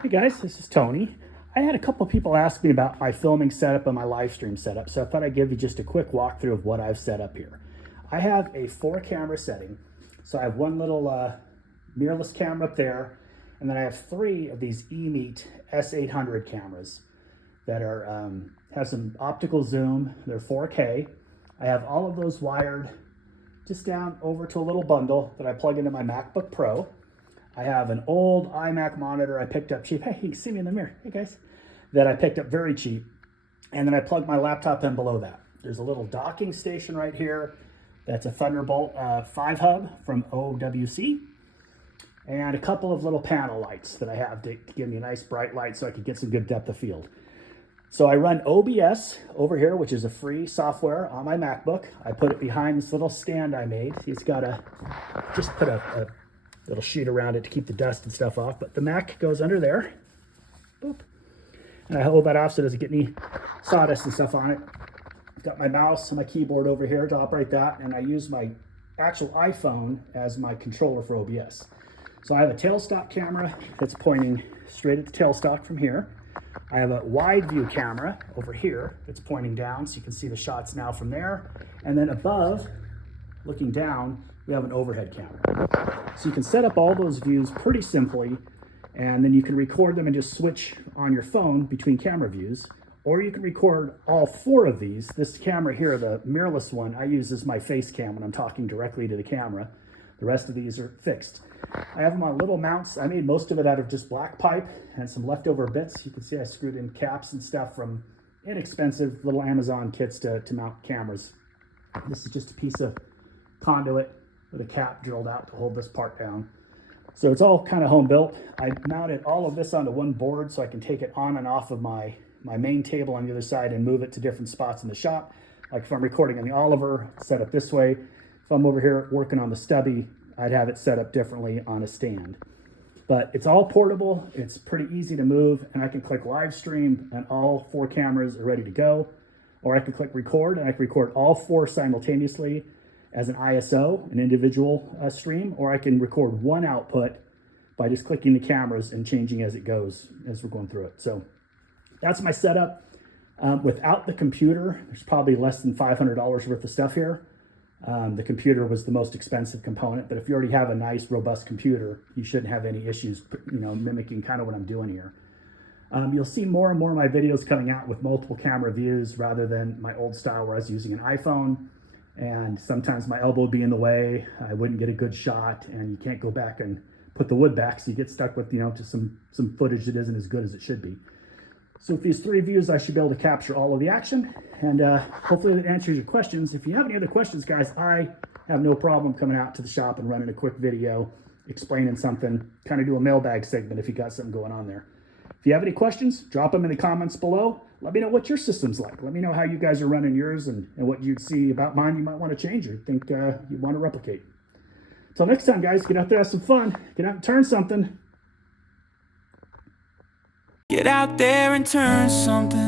Hey guys, this is Tony. I had a couple of people ask me about my filming setup and my live stream setup, so I thought I'd give you just a quick walkthrough of what I've set up here. I have a 4-camera setting, so I have one little mirrorless camera up there, and then I have 3 of these eMeet S800 cameras that are have some optical zoom. They're 4K. I have all of those wired just down over to a little bundle that I plug into my MacBook Pro. I have an old iMac monitor I picked up cheap. Hey, you can see me in the mirror. Hey guys. That I picked up very cheap. And then I plug my laptop in below that. There's a little docking station right here. That's a Thunderbolt 5 hub from OWC. And a couple of little panel lights that I have to give me a nice bright light so I can get some good depth of field. So I run OBS over here, which is a free software on my MacBook. I put it behind this little stand I made. It's got just put a little sheet around it to keep the dust and stuff off, but the Mac goes under there. Boop. And I hold that off so it doesn't get any sawdust and stuff on it. I've got my mouse and my keyboard over here to operate that, and I use my actual iPhone as my controller for OBS. So I have a tailstock camera that's pointing straight at the tailstock from here. I have a wide view camera over here that's pointing down, so you can see the shots now from there. And then above, looking down, we have an overhead camera. So you can set up all those views pretty simply, and then you can record them and just switch on your phone between camera views, or you can record all 4 of these. This camera here, the mirrorless one, I use as my face cam when I'm talking directly to the camera. The rest of these are fixed. I have them on little mounts. I made most of it out of just black pipe and some leftover bits. You can see I screwed in caps and stuff from inexpensive little Amazon kits to mount cameras. This is just a piece of conduit with a cap drilled out to hold this part down. So it's all kind of home built. I mounted all of this onto one board so I can take it on and off of my main table on the other side and move it to different spots in the shop. Like if I'm recording on the Oliver, set up this way. If I'm over here working on the Stubby, I'd have it set up differently on a stand. But it's all portable, it's pretty easy to move, and I can click live stream and all 4 cameras are ready to go. Or I can click record and I can record all 4 simultaneously as an ISO, an individual stream, or I can record one output by just clicking the cameras and changing as it goes as we're going through it. So that's my setup. Without the computer, there's probably less than $500 worth of stuff here. The computer was the most expensive component, but if you already have a nice, robust computer, you shouldn't have any issues, mimicking kind of what I'm doing here. You'll see more and more of my videos coming out with multiple camera views rather than my old style where I was using an iPhone. And sometimes my elbow would be in the way, I wouldn't get a good shot, and you can't go back and put the wood back, so you get stuck with, just some footage that isn't as good as it should be. So with these 3 views, I should be able to capture all of the action, and hopefully that answers your questions. If you have any other questions, guys, I have no problem coming out to the shop and running a quick video, explaining something, kind of do a mailbag segment if you got something going on there. If you have any questions, drop them in the comments below. Let me know what your system's like. Let me know how you guys are running yours and what you'd see about mine you might want to change or think you want to replicate. Until next time, guys, get out there, have some fun. Get out and turn something. Get out there and turn something.